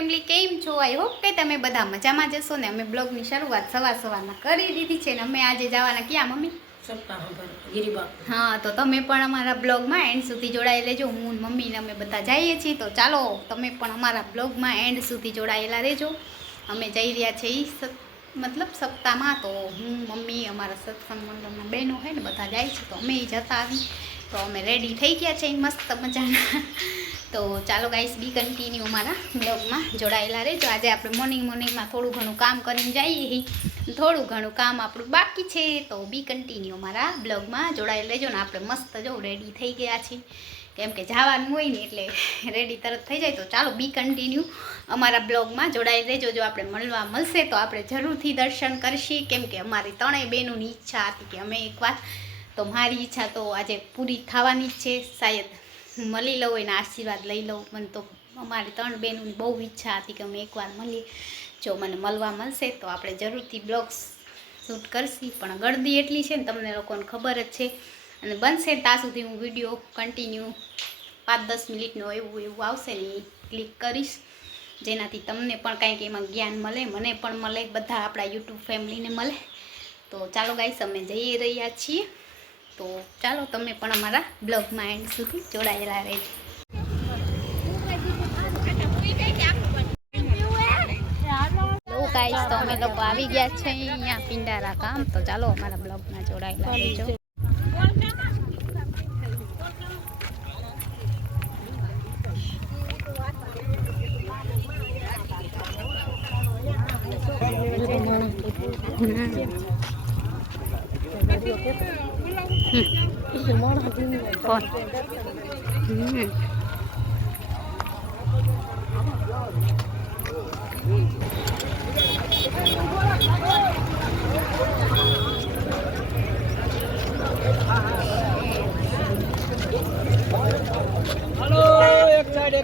Family કેમ છો? I hope કે તમે બધા મજામાં જશો ને. અમે બ્લોગની શરૂઆત સવારના કરી દીધી છે ને અમે આજે જવાના ક્યાં મમ્મી? હા, તો તમે પણ અમારા બ્લોગમાં એન્ડ સુધી જોડાઈ લેજો. હું મમ્મી ને અમે બધા જઈએ છીએ, તો ચાલો તમે પણ અમારા બ્લોગમાં એન્ડ સુધી જોડાયેલા રહેજો. અમે જઈ રહ્યા છીએ મતલબ સપ્તાહમાં, તો હું મમ્મી અમારા સત્સંગ મંડળના બહેનો હોય ને બધા જાય છે, તો અમે જતા આવી. તો અમે રેડી થઈ ગયા છે મસ્ત મજાના. તો ચાલો ગાઈસ, બી કન્ટિન્યુ અમારા બ્લોગમાં જોડાયેલા રહેજો. આજે આપણે મોર્નિંગમાં થોડું ઘણું કામ કરીને જઈએ, થોડું ઘણું કામ આપણું બાકી છે, તો બી કન્ટિન્યુ અમારા બ્લોગમાં જોડાયેલા રહેજો. ને આપણે મસ્ત જો રેડી થઈ ગયા છીએ, કેમ કે જવાનું હોય ને એટલે રેડી તરત થઈ જાય. તો ચાલો બી કન્ટિન્યુ અમારા બ્લોગમાં જોડાઈ રહેજો. જો આપણે મળશે તો આપણે જરૂરથી દર્શન કરશી, કેમ કે અમારી ત્રણેય બહેનોની ઈચ્છા હતી કે અમે એકવાર, તો મારી ઈચ્છા તો આજે પૂરી થવાની જ છે. શાયદ મળી લઉં એના આશીર્વાદ લઈ લઉં. મને તો અમારી ત્રણ બહેનોની બહુ ઈચ્છા હતી કે અમે એકવાર મળીએ. જો મને મળવા મળશે તો આપણે જરૂરથી બ્લોગ્સ શૂટ કરશી. પણ ગળદી એટલી છે ને, તમને લોકોને ખબર જ છે. અને બનશે ત્યાં સુધી હું વિડીયો કન્ટિન્યુ 5-10 મિનિટનો એવું આવશે ને એ ક્લિક કરીશ, જેનાથી તમને પણ કંઈક એમાં જ્ઞાન મળે, મને પણ મળે, બધા આપણા યુટ્યુબ ફેમિલીને મળે. તો ચાલો ગાઈસ, અમે જઈ રહ્યા છીએ. તો ચાલો તમે પણ અમારા બ્લોગમાં એન્ડ સુધી જોડાયેલા રહેજો. હેલો ગાઈસ, તો અમે લોકો આવી ગયા છે અહીંયા પિંડારા ગામ. તો ચાલો અમારા બ્લોગમાં જોડાયેલા રહેજો. हेलो, एक साइड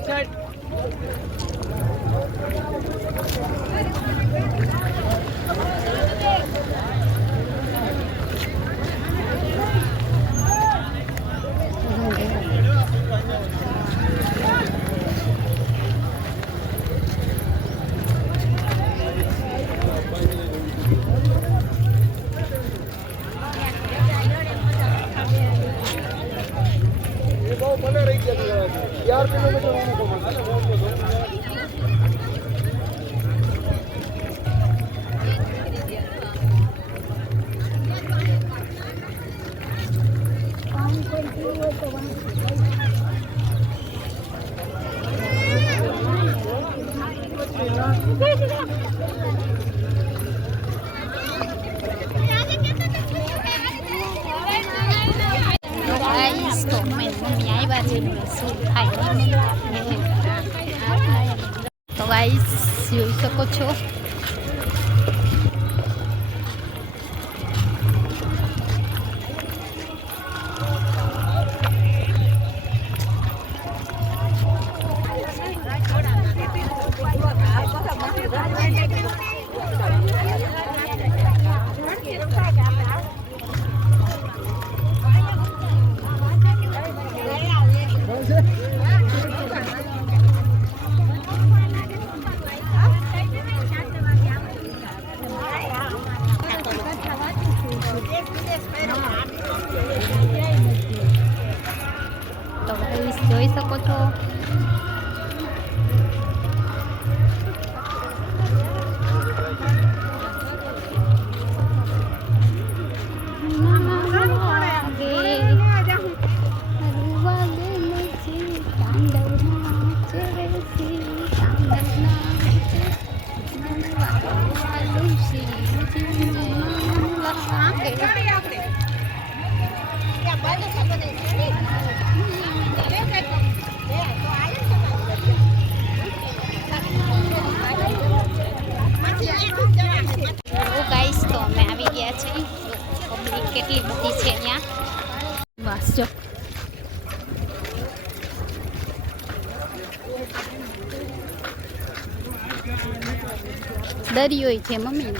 यार તો ગાઈસ જોઈ શકો છો, જોઈ શકો છો. કેટલી બધી છે અહીંયા. બસ જો દરિયો છે મમ્મી,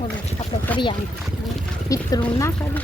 આપણે કર્યા પિતરું ના કરી.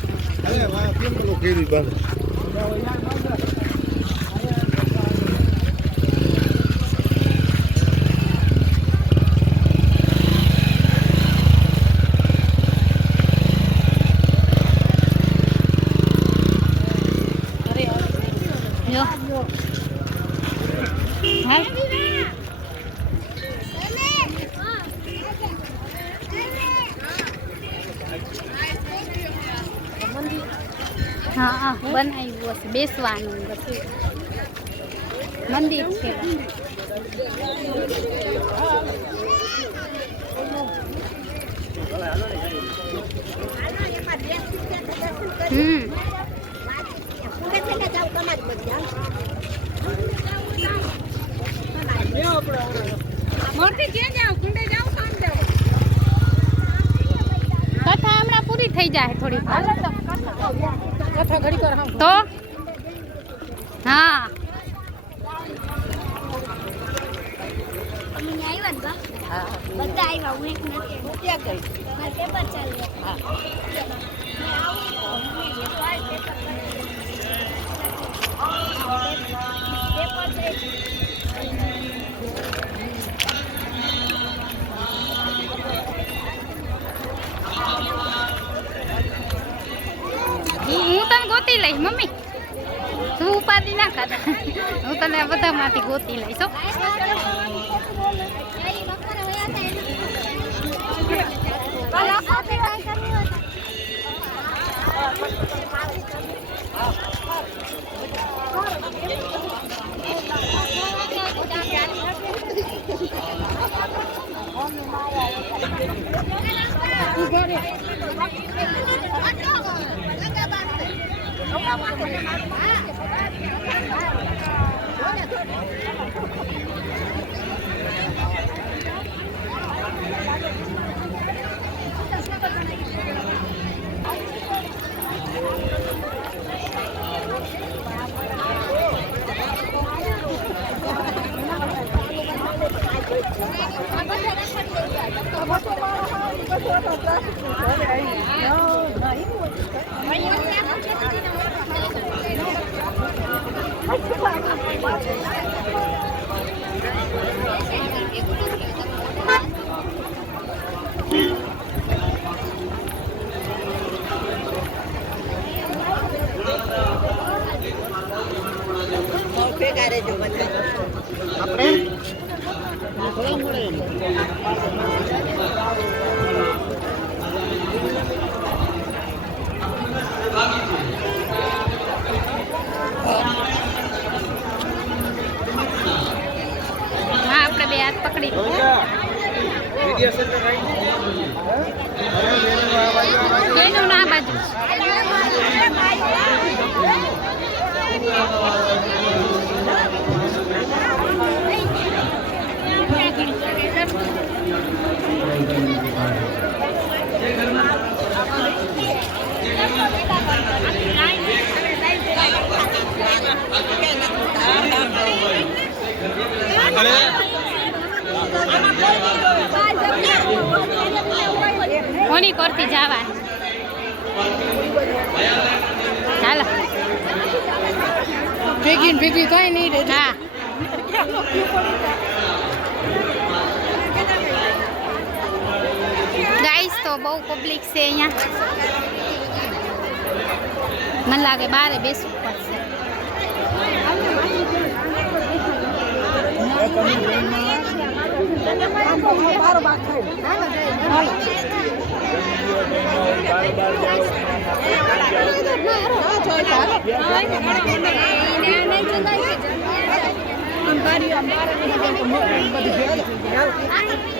હા બનાવ્યું હશે બેસવાનું બધું મંદિર છે. કથા હમણાં પૂરી થઈ જાય થોડી તો હા બધા આવ્યા હું એક નથી ક્યાં ગઈ મારે પેપર ચાલે હા હું તને ગોતી લઈશ મમ્મી તું ઉપાધિ ના કર હું તને બધામાંથી ગોતી લઈશ હો. આપણે બે હાથ પકડી એનું ના બાજુ કોની કરતી જવા ચાલો ભેગી થાય નહીં હા ગાઈસ તો બહુ પબ્લિક છે અહીંયા મને લાગે બારે બેસવું પડશે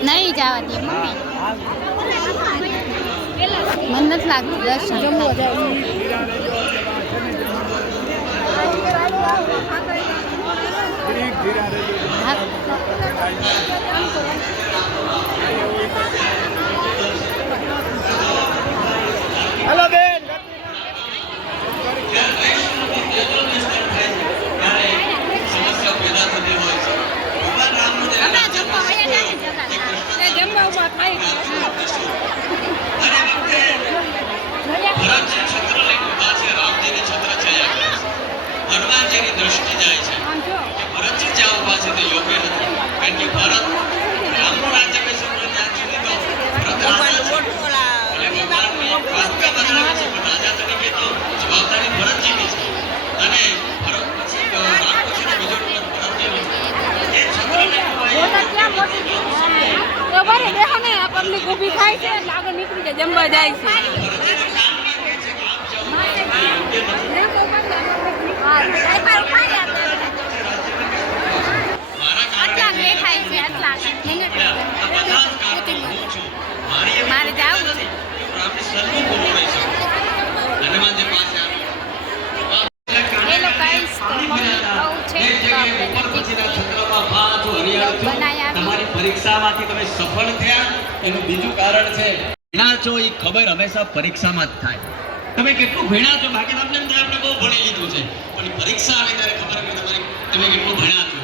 નહીં જવા દે મમ્મી મને નથી લાગતું દર્શન હેલો બેન હનુમાનજીની દ્રષ્ટિ જાય છે કે ભરતજી જવા પાસે તો યોગ્ય નથી કારણ કે ભરત રામનું રાજ્ય બેસવાનું જ્ઞાન સુધી તો ભરત રાજા છે એટલે ભગવાનની વાસ્તવિક બતાવે છે પણ રાજા તરીકે તો જવાબદારી ભરતજીની છે અને ભરત પછી રામ પછીનો બીજો નંબર ભરતજીનો છે એ પબ્લિક ઊભી થાય છે એટલે આગળ નીકળી જાય જમવા જાય છે આટલા દેખાય છે આટલા મારે જાવું છે એ લોકો આવીશ તો મમ્મી બહુ છે તો આપણે બનાવી તમારી પરીક્ષામાંથી તમે સફળ થયા એનું બીજું કારણ છે ભણ્યા છો એ ખબર હંમેશા પરીક્ષામાં જ થાય. તમે કેટલું ભણ્યા છો બાકી તમને એમ થાય આપણે બહુ ભણી લીધું છે પણ પરીક્ષા આવે ત્યારે ખબર પડે તમે કેટલું ભણ્યા છો.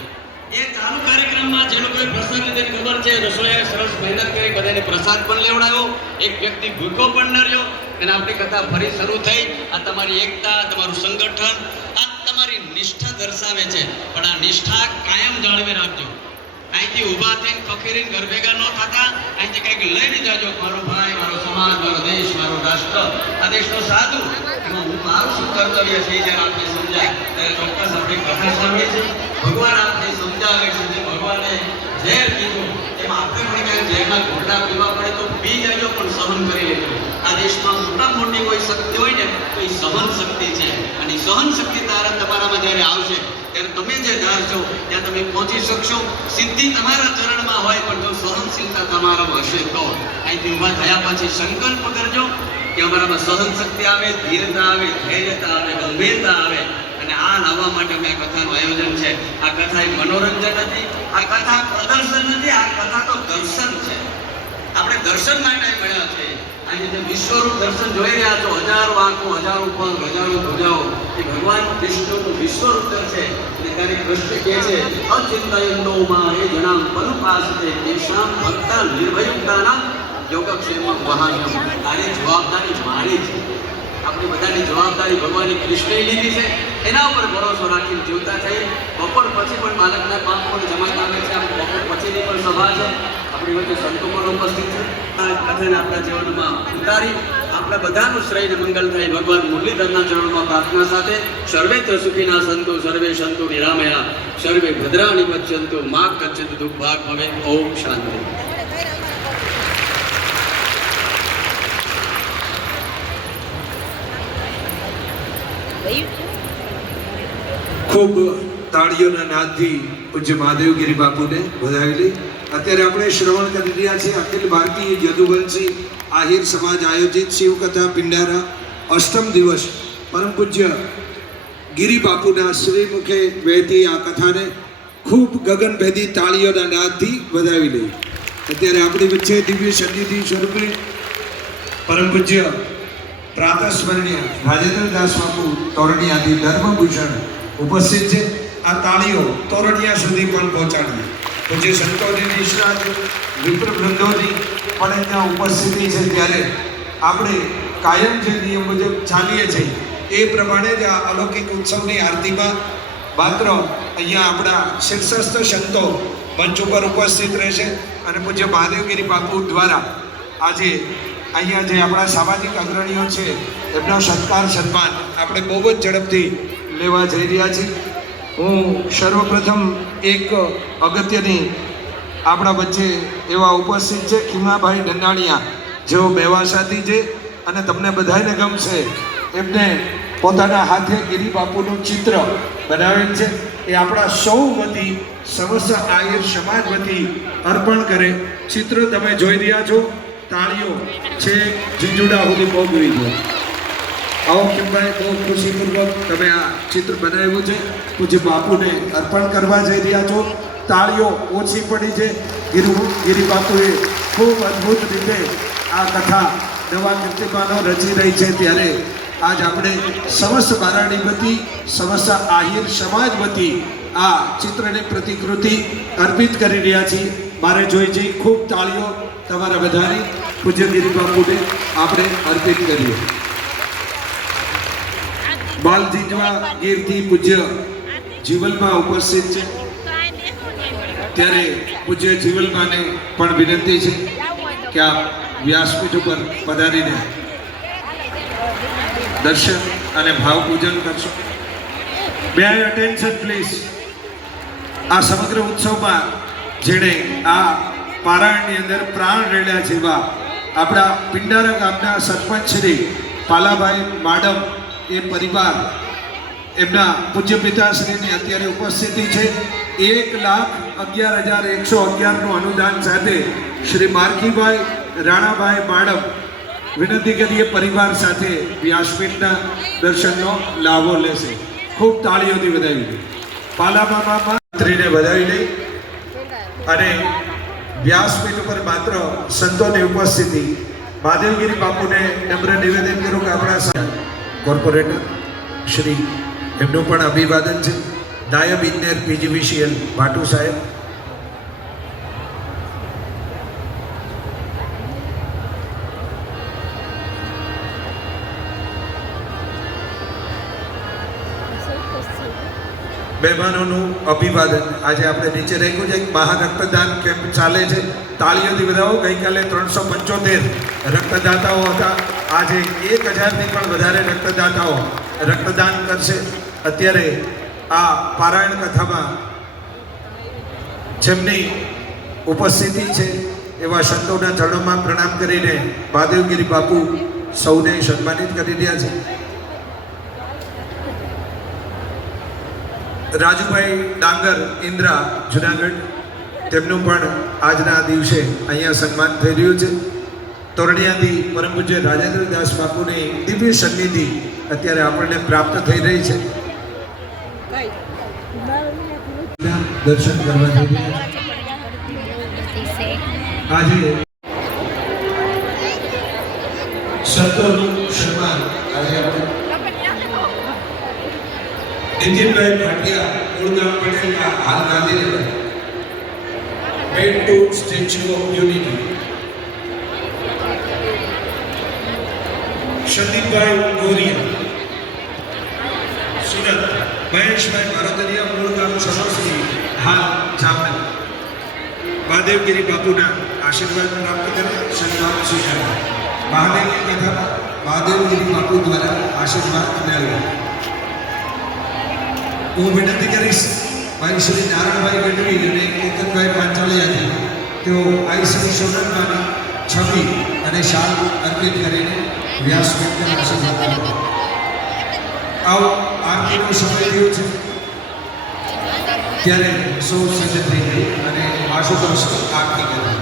એ ચાલુ કાર્યક્રમમાં જે લોકોએ પ્રસાદ લીધેની ખબર છે રસોઈએ સરસ મહેનત કરી બધાને પ્રસાદ પણ લેવડાવ્યો એક વ્યક્તિ ભૂખો પણ ન રહ્યો અને આપણી કથા ફરી શરૂ થઈ. આ તમારી એકતા તમારું સંગઠન આ તમારી નિષ્ઠા દર્શાવે છે પણ આ નિષ્ઠા કાયમ જાળવી રાખજો. અહીંથી ઊભા થઈને ફકીરીને ઘર ભેગા ન થતા અહીંથી કંઈક લઈને જાજો. મારો ભાઈ મારો સમાજ મારો દેશ મારો રાષ્ટ્ર આ દેશનો સાધુ એમાં હું મારું શું કર્તવ્ય છે જ્યારે આપણે સમજાય ત્યારે ચોક્કસ આપણી કથા સાંભળી છે. ભગવાન આપણે સમજાવે છે જે ભગવાને ઝેર કીધું એમાં આપણે પણ ક્યાંક ઝેરના ઘોટલા પીવા પડે તો પી જાજો પણ સહન કરી લેજો. આ દેશમાં મોટા મોટી કોઈ શક્તિ હોય ને તો એ સહન શક્તિ છે અને સહન શક્તિ તમારામાં જ્યારે આવશે ત્યારે તમે જે ધારશો ત્યાં તમે પહોંચી શકશો. સિદ્ધિ તમારા ચરણમાં હોય પણ જો સહનશીલતા તમારામાં હશે તો અહીંથી ઊભા થયા પછી સંકલ્પ કરજો કે અમારામાં સહન શક્તિ આવે ધીરતા આવે ધૈર્યતા આવે ગંભીરતા આવે અને આ લાવવા માટે મેં કથાનું આયોજન છે. આ કથા એક મનોરંજન નથી આ કથા પ્રદર્શન નથી આ કથા તો દર્શન છે. આપણે દર્શન માટે મળ્યા છે. આજે જે વિશ્વરૂપ દર્શન જોઈ રહ્યા છો હજારો આંખો હજારો પગ હજારો ધ્વજાઓ એ ભગવાન વિષ્ણુનું વિશ્વરૂપ છે. અને ત્યારે કૃષ્ણ કહે છે અચિંતયંતો માં એ જણામ પરુપાસતે તેષામ ભક્તા નિર્ભયુક્તાના યોગક્ષેમમાં વહાન્યમ. તારી જવાબદારી મારી છે. આપણી બધાની જવાબદારી ભગવાને કૃષ્ણએ લીધી છે. એના ઉપર ભરોસો રાખીને જીવતા થઈ. બપોર પછી પણ બાળકના પાપ પણ જમા આવે છે. બપોર પછીની પણ સભા છે. આપણી વચ્ચે સંતો પણ ઉપસ્થિત છે. આ કથાને આપણા જીવનમાં ઉતારી આપણા બધાનું શ્રેય ને મંગલ થાય ભગવાન મુરલીધરના ચરણોમાં પ્રાર્થના સાથે સર્વેત્ર સુખીના સંતો સર્વે સંતો નિરામયા સર્વે ભદ્રાણી પશ્યંતો મા કચ્છિત દુઃખ ભાગ ભવે. ઓમ શાંતિ. ખૂબ તાળીઓના નાદથી પૂજ્ય મહાદેવગીરી બાપુને વધાવેલી. અત્યારે આપણે શ્રવણ કરી રહ્યા છીએ અખિલ ભારતીય યદુવંશી આહિર સમાજ આયોજિત શિવકથા પિંડારા અષ્ટમ દિવસ પરમ પૂજ્ય ગિરી બાપુના શ્રીમુખે વહેતી આ કથાને ખૂબ ગગનભેદી તાળીઓના નાદથી વધાવી લઈ. અત્યારે આપણી વચ્ચે દિવ્ય સન્નિધિ સ્વરૂપે પરમ પૂજ્ય પ્રાતસ્મરણીય રાજેન્દ્રદાસ બાપુ તોરણિયાથી ધર્મભૂષણ ઉપસ્થિત છે. આ તાળીઓ તોરણિયા સુધી પણ પહોંચાડીએ. પૂજ્ય સંતોની નિષ્ણાત વિપ્ર વૃંદોની પણ અહીંયા ઉપસ્થિતિ છે. ત્યારે આપણે કાયમ જે નિયમ મુજબ ચાલીએ છીએ એ પ્રમાણે જ આ અલૌકિક ઉત્સવની આરતીમાં માત્ર અહીંયા આપણા શીર્ષસ્થ સંતો મંચ ઉપર ઉપસ્થિત રહેશે અને પૂજ્ય મહાદેવગીરી બાપુ દ્વારા આજે અહીંયા જે આપણા સામાજિક અગ્રણીઓ છે એમનો સત્કાર સન્માન આપણે બહુ જ ઝડપથી લેવા જઈ રહ્યા છીએ. હું સર્વપ્રથમ એક અગત્યની આપણા વચ્ચે એવા ઉપસ્થિત છે ખીમાભાઈ ડંડાણિયા જેઓ મેવાસાથી છે અને તમને બધાને ગમશે. એમને પોતાના હાથે ગિરી બાપુનું ચિત્ર બનાવેલ છે. એ આપણા સૌ વતી સમસ્ત આહિર સમાજ વતી અર્પણ કરે. ચિત્ર તમે જોઈ રહ્યા છો. તાળીઓ છે ઝીંઝુડા સુધી પહોંચવી છે. આવો ખીમભાઈ બહુ ખુશીપૂર્વક તમે આ ચિત્ર બનાવ્યું છે પૂજ્ય બાપુને અર્પણ કરવા જઈ રહ્યા છો. તાળીઓ ઓછી પડી છે. ગિરી બાપુએ ખૂબ અદ્ભુત રીતે આ કથા નવા કીર્તિમાનો રચી રહી છે. ત્યારે આજ આપણે સમસ્ત બારાણી વતી સમસ્ત આહિર સમાજ વતી આ ચિત્રની પ્રતિકૃતિ અર્પિત કરી રહ્યા છીએ. મારે જોઈ જઈ ખૂબ તાળીઓ તમારા બધાની પૂજ્ય ગિરી બાપુને આપણે અર્પિત કરીએ. બાલજીજવા ગીરથી પૂજ્ય જીવલમાં ઉપસ્થિત છે. ત્યારે પૂજ્ય જીવલમાને પણ વિનંતી છે કે આપ વ્યાસપીઠ ઉપર પધારીને દર્શન અને ભાવ પૂજન કરશો. બે અટેન્શન પ્લીઝ. આ સમગ્ર ઉત્સવમાં જેણે આ પારાયણની અંદર પ્રાણ રેડ્યા છે એવા આપણા પિંડારા ગામના સરપંચ શ્રી પાલાભાઈ માડમ એ પરિવાર એમના પૂજ્ય પિતાશ્રીની અત્યારે ઉપસ્થિતિ છે. 1,11,111નું અનુદાન સાથે શ્રી મારખીભાઈ રાણાભાઈ માડમ વિનંતી કરીએ પરિવાર સાથે વ્યાસપીઠના દર્શનનો લાભો લેશે. ખૂબ તાળીઓથી વધાવી પાલાબામાં મંત્રીને વધાવી લઈ અને વ્યાસપીઠ ઉપર માત્ર સંતોની ઉપસ્થિતિ. મહાદેવગીરી બાપુને નમ્ર નિવેદન કરું કે આપણા કોર્પોરેટર શ્રી એમનું પણ અભિવાદન છે. નાયબ ઇજનેર PGVCL ભાટુ સાહેબ, મહેમાનોનું અભિવાદન. આજે આપણે નીચે રાખ્યું છે. એક મહા રક્તદાન કેમ્પ ચાલે છે. તાળીઓથી વધાવો. ગઈકાલે 375 રક્તદાતાઓ હતા. આજે 1000થી પણ વધારે રક્તદાતાઓ રક્તદાન કરશે. અત્યારે આ પારાયણ કથામાં જેમની ઉપસ્થિતિ છે એવા સંતોના ચરણોમાં પ્રણામ કરીને મહાદેવગીરી બાપુ સૌને સન્માનિત કરી રહ્યા છે. રાજુભાઈ ડાંગર ઇન્દ્રા જુનાગઢ, તેમનું પણ આજના દિવસે અહીંયા સન્માન થઈ રહ્યું છે. તોરણિયાથી પરમ પૂજ્ય રાજેન્દ્રદાસ બાપુની દિવ્ય સન્નિધિ અત્યારે આપણને પ્રાપ્ત થઈ રહી છે. દર્શન કરવા જઈ રહ્યા છે. આજે સંતોનું સન્માન આજે આપણે નીતિનભાઈ ભાટિયા મૂળગામ પડેલા હાલ Gandhinagar made to Statue of Unity. સંદીપભાઈ ગોરિયા સુરત. મહેશભાઈ ભારતરિયા મૂળગામ સરોશ્રી હાલ જામનગર. મહાદેવગીરી બાપુના આશીર્વાદ પ્રાપ્ત કરે સન્માન સ્વીકારે. મહાદેવની કથામાં મહાદેવગીરી બાપુ દ્વારા આશીર્વાદ મેળવ્યા. હું વિનંતી કરીશ ભાઈ શ્રી નારાયણભાઈ ગઢવી અને કેતનભાઈ પાંચાલિયાજી, તેઓ આઈ શ્રી સોનલમાની છબી અને શાલ અર્પિત કરીને વ્યાસપીઠને આશીર્વાદ આપે. આવો આરતીનો સમય થયો છે ત્યારે સૌ સજ્જ થઈ ગઈ અને આશુતોષ આરતી કરી.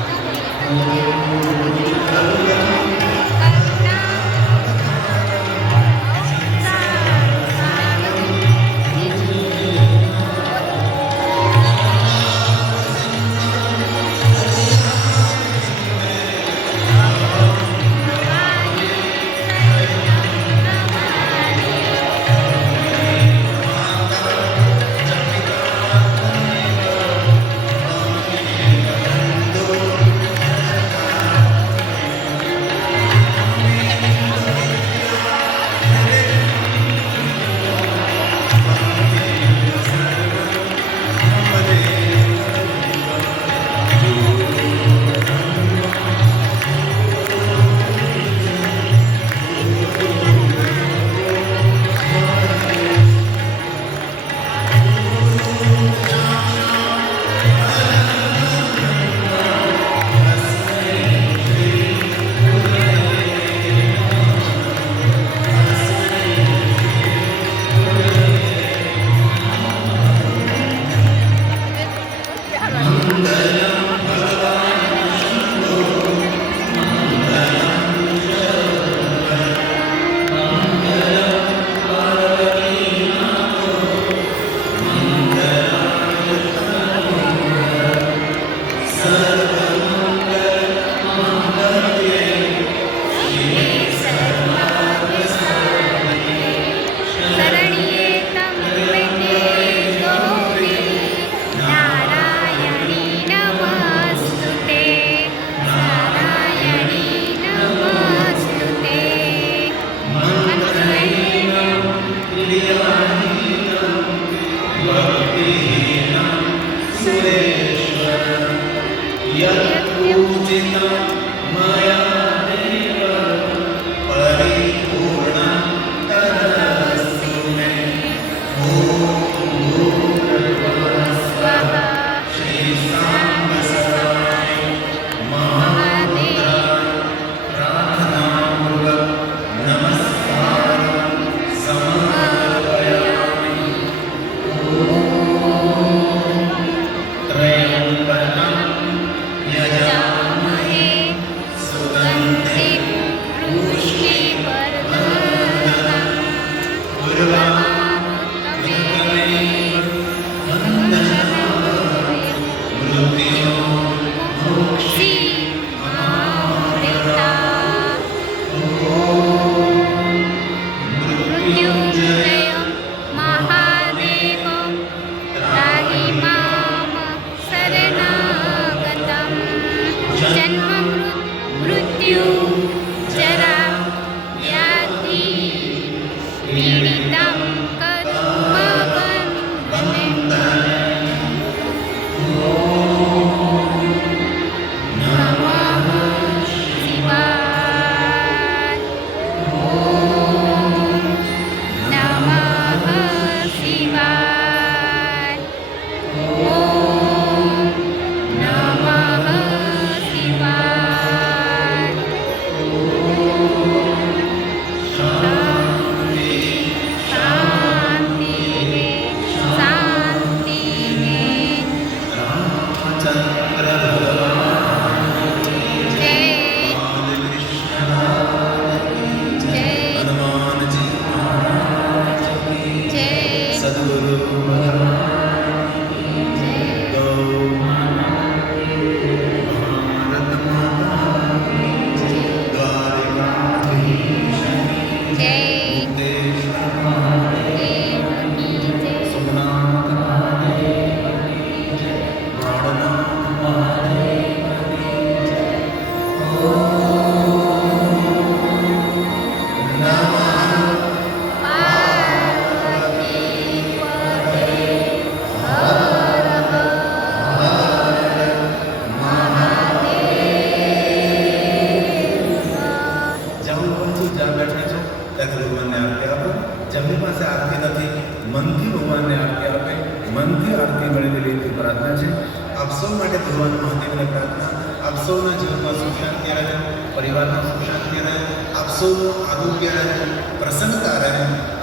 મહાદેવને પ્રાર્થના આપ સૌના જીવનમાં સુખ શાંતિ રહે, પરિવારમાં સુખ શાંતિ રહે, આપ સૌનું આરોગ્ય રહે, પ્રસન્નતા રહે,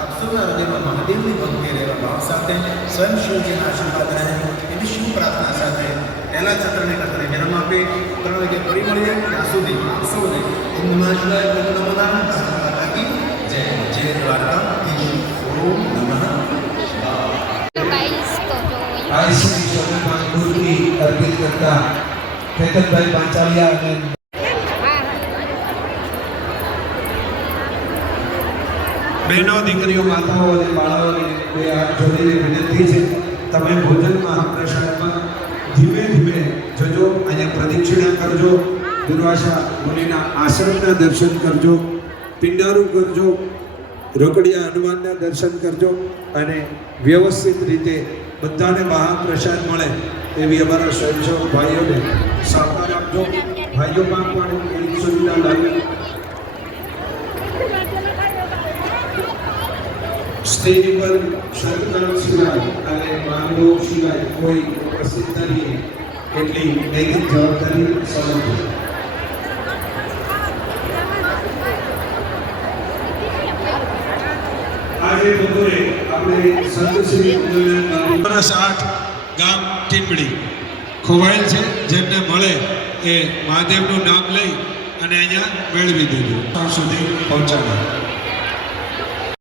આપ સૌના હૃદયમાં મહાદેવની ભક્તિ રહેવા ભાવ સાથે સ્વયં શિવજીના આશીર્વાદ રહે એવી શુભ પ્રાર્થના સાથે પહેલા ચક્રને કથને જન્મ આપે 3 વાગે ફરી મળીએ ત્યાં સુધી આપ સૌને ઓમ નમઃ શિવાય ઓમ નમો નારાયણ જય જય દ્વારકાધીશ ઓમ નમઃ તો ગાઈસ તો જો આ શ્રી સ્વામિનારાયણ મૂર્તિ અર્પિત કરતા કેતનભાઈ પાંચાલિયા અને બહેનો, દીકરીઓ, માતાઓ અને બાળાઓને બે હાથ જોડીને વિનંતી છે, તમે ભોજનમાં પ્રસાદમાં ધીમે ધીમે જજો, અહીંયા પ્રદક્ષિણા કરજો, દુર્વાસા મુનિના આશ્રમના દર્શન કરજો, પિંડારું કરજો, રોકડિયા હનુમાનના દર્શન કરજો અને વ્યવસ્થિત રીતે બધાને મહાપ્રસાદ મળે એવી અમારા સ્વયંસેવક ભાઈઓને સહકાર આપજો. ભાઈઓમાં પણ એવી સુવિધા લાવી સ્ટેજ પર સરકાર સિવાય અને માનવો સિવાય કોઈ ઉપસ્થિત નથી એટલી નૈતિક જવાબદારી સમજો. આજે બપોરે આપણે સંત શ્રી વર્ષ 8 ગામ ટીંબડી ખોવાયેલ છે, જેમને મળે એ મહાદેવનું નામ લઈ અને અહીંયા મેળવી દેજો, ત્યાં સુધી પહોંચાડો.